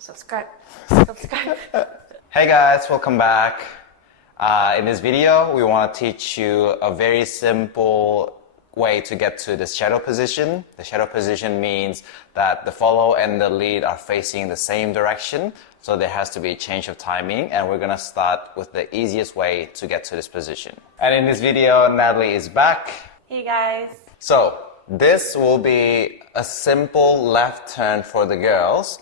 Subscribe. Subscribe. Hey guys, welcome back. In this video, we want to teach you a very simple way to get to the shadow position. The shadow position means that the follow and the lead are facing the same direction, so there has to be a change of timing, and we're going to start with the easiest way to get to this position. And in this video, Natalie is back. Hey guys. So, this will be a simple left turn for the girls.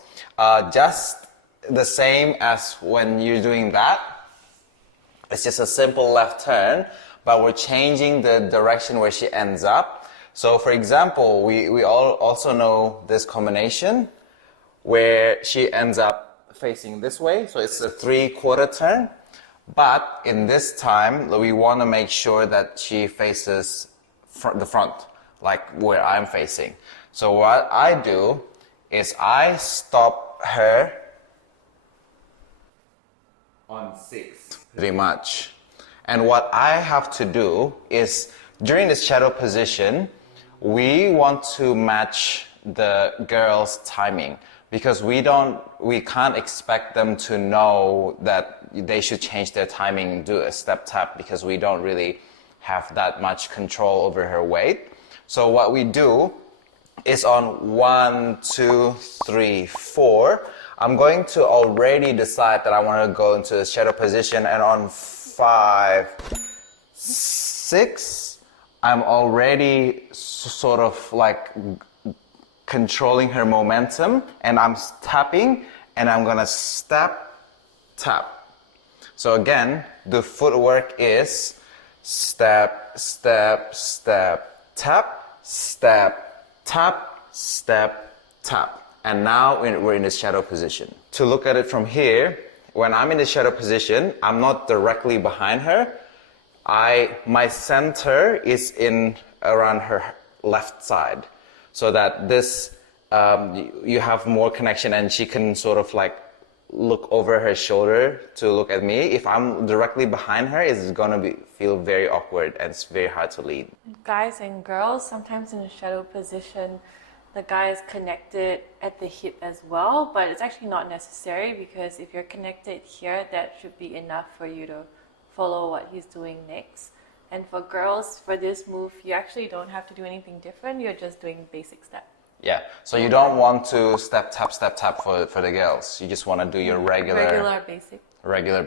Just the same as when you're doing that. It's just a simple left turn, but we're changing the direction where she ends up. So for example, we all also know this combination where she ends up facing this way. So it's a 3/4 turn. But in this time, we want to make sure that she faces the front, like where I'm facing. So what I do is I stop her on 6, pretty much. And what I have to do is, during this shadow position, we want to match the girls' timing, because we can't expect them to know that they should change their timing and do a step tap, because we don't really have that much control over her weight. So what we do is on 1, 2, 3, 4, I'm going to already decide that I want to go into the shadow position, and on 5, 6, I'm already sort of like controlling her momentum, and I'm tapping, and I'm gonna step, tap. So again, the footwork is step, step, step, tap, step, tap, step, tap. And now we're in the shadow position. To look at it from here, when I'm in the shadow position, I'm not directly behind her. My center is in around her left side, so that this you have more connection, and she can sort of like look over her shoulder to look at me. If I'm directly behind her, it's gonna feel very awkward, and it's very hard to lead. Guys and girls, sometimes in a shadow position, the guy is connected at the hip as well, but it's actually not necessary, because if you're connected here, that should be enough for you to follow what he's doing next. And for girls, for this move, you actually don't have to do anything different. You're just doing basic step. Yeah, so you don't want to step tap for the girls. You just want to do your regular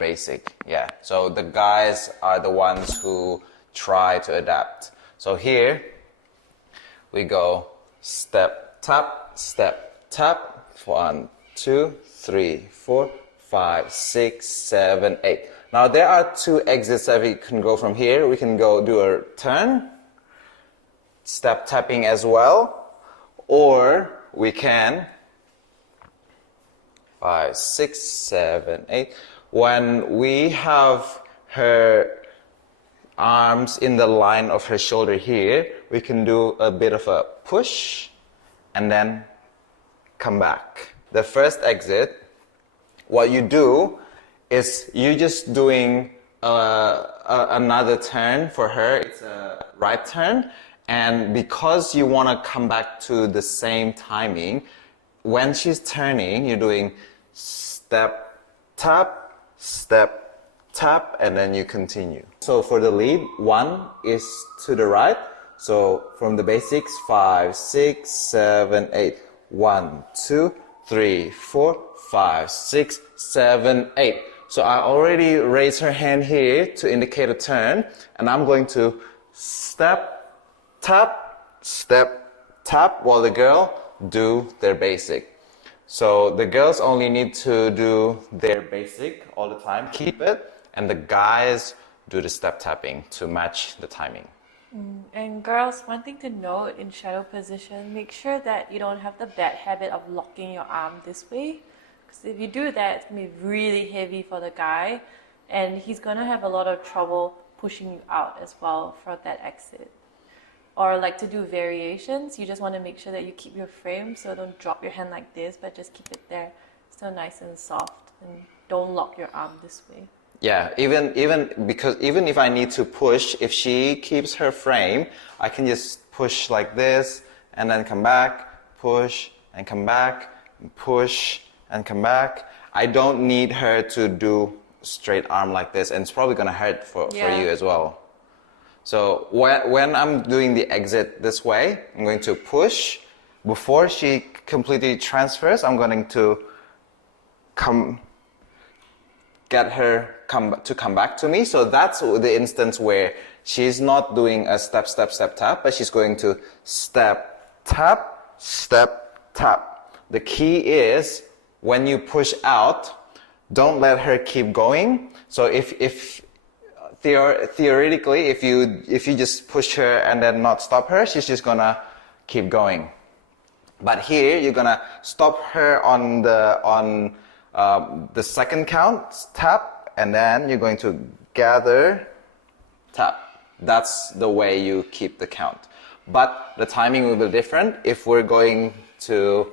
basic. Yeah, so the guys are the ones who try to adapt. So here we go step tap, 1, 2, 3, 4, 5, 6, 7, 8. Now there are 2 exits that we can go from here. We can go do a turn, step tapping as well, or we can 5, 6, 7, 8. When we have her arms in the line of her shoulder here, we can do a bit of a push and then come back. The first exit, what you do is you just doing another turn for her. It's a right turn, and because you want to come back to the same timing, when she's turning, you're doing step, tap, and then you continue. So for the lead, 1 is to the right. So from the basics, 5, 6, 7, 8. 1, 2, 3, 4, 5, 6, 7, 8. So I already raised her hand here to indicate a turn, and I'm going to step, tap, while the girl do their basic. So the girls only need to do their basic all the time, keep it, and the guys do the step tapping to match the timing. And girls, one thing to note in shadow position, make sure that you don't have the bad habit of locking your arm this way. Because if you do that, it's going to be really heavy for the guy, and he's going to have a lot of trouble pushing you out as well for that exit. Or like to do variations, you just want to make sure that you keep your frame, so don't drop your hand like this, but just keep it there, still nice and soft, and don't lock your arm this way. Yeah, even if I need to push, if she keeps her frame, I can just push like this and then come back, push and come back, push and come back. I don't need her to do straight arm like this, and it's probably gonna hurt for you as well. So when I'm doing the exit this way, I'm going to push. Before she completely transfers, I'm going to get her to come back to me. So that's the instance where she's not doing a step, step, step, tap, but she's going to step, tap, step, tap. The key is when you push out, don't let her keep going. So if theoretically, if you just push her and then not stop her, she's just gonna keep going. But here, you're gonna stop her on the second count, tap, and then you're going to gather, tap. That's the way you keep the count. But the timing will be different. If we're going to,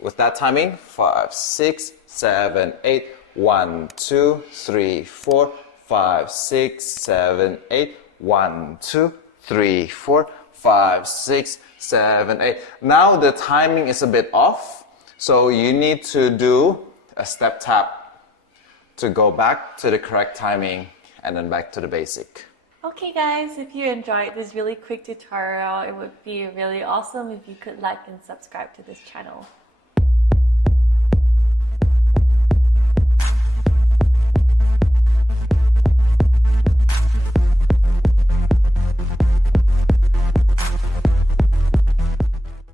with that timing, 5, 6, 7, 8, 1, 2, 3, 4, 5, 6, 7, 8, 1, 2, 3, 4, 5, 6, 7, 8. Now the timing is a bit off, so you need to do a step tap to go back to the correct timing and then back to the basic. Okay guys, if you enjoyed this really quick tutorial, it would be really awesome if you could like and subscribe to this channel.